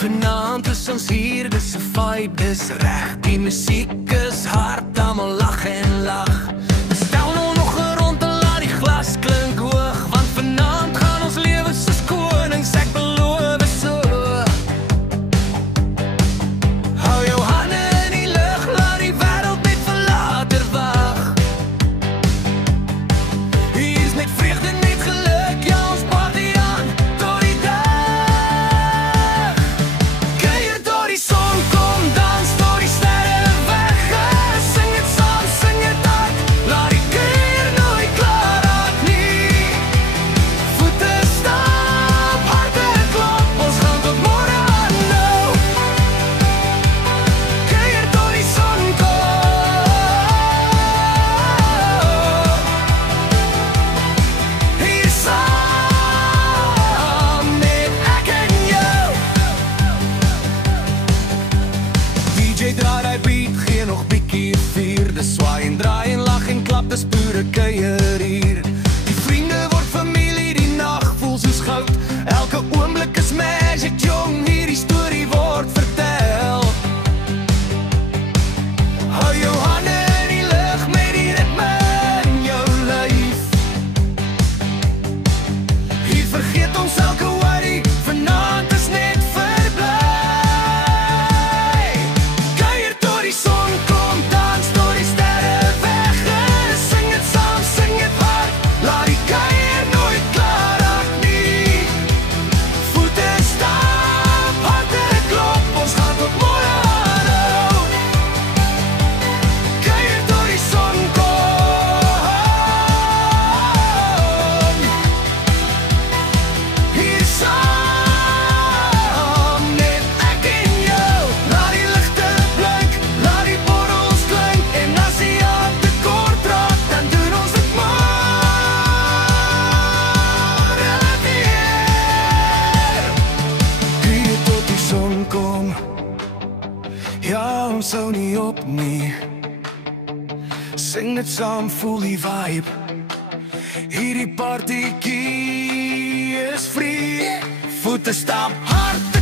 Vanaand is ons hier, dis 'n vibe, dis reg. Die musiek is hard, almal lag en lag. Stel nou nog 'n rond en laat die glas klink hoog, want vanaand gaan ons lewe soos konings, ek beloof so. Hou jou hande in die lug, laat die wêreld net vir later wag. Hier is net vreugde, net geluk, ja ons party aan tot die dag. Kuier tot die son kom, dans tot die sterre weg. Sing het saam, sing het hard, laat die kuier nooit klaar raak nie. Voete stap, harte klop, ons gaan tot môre aanhou. Kuier tot die son kom. Hier saam met ek en jou. DJ draai die beat, gee nog bietjie vuur. Dis swaai en draai en lag en klap, dis pure kuier hier. Die vriende word familie, die nag voel soos goud. Elke oomblik is magic, jong, hierdie storie word vertel. Hou jou hande in die lug met die ritme in jou lyf. Hier vergeet ons elke worry, vanaand is net verbly. Kuier tot die son kom, dans tot die sterre weg. Sing het saam, sing het hard, laat die kuier nooit klaar raak nie. Voete stap, harte klop, ons gaan tot môre aanhou. Kuier tot die son kom. Hier saam met ek en jou. Laat die ligte blink, laat die borrels klink. En as die aand te kort raak, dan doen ons dit maar weer. Kuier tot die son kom. Ja, ons hou nie op nie. Sing dit saam, voel die vibe. Hierdie partytjie is free. Voete stap, harte